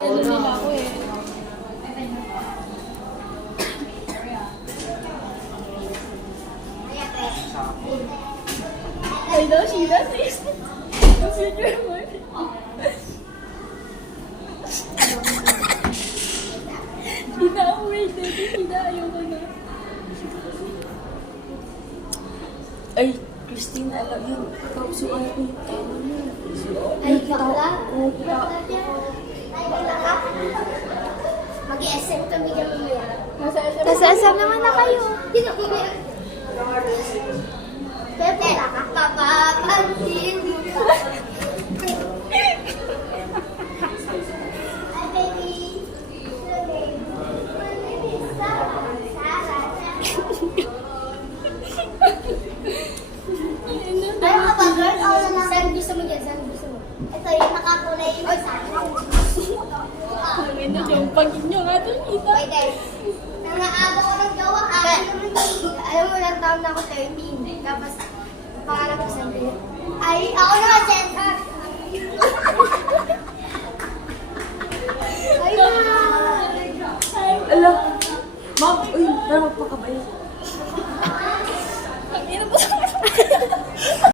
Ano nila ako eh. I know she does this. What's in your mind? Ina-away din. Ina-ayaw ko na. Ay, Christine, I love you. Tapos yung ano yung tama niya. Ay, bakla? Ay, bakla ka? Mag-i-SM kami ka mamaya. Nasa SM naman na kayo. Dito ko ba? Pepe, papapansin mo ka. Hi, baby. Ano ka ba, girl? Saan gusto mo dyan? Saan gusto mo? Ito yung nakakulay yung sa akin. Ang ina yung pagin nyo nga doon, kita. Pwede. Nangaagaw ko ng gawa. Alam mo lang taon na ako 13. Tapos, pangarap ko sa mga. Ay, ako naman, Cesar. Ay, Ala, ma'am, uy, parang magpakabay. Ang ina po sa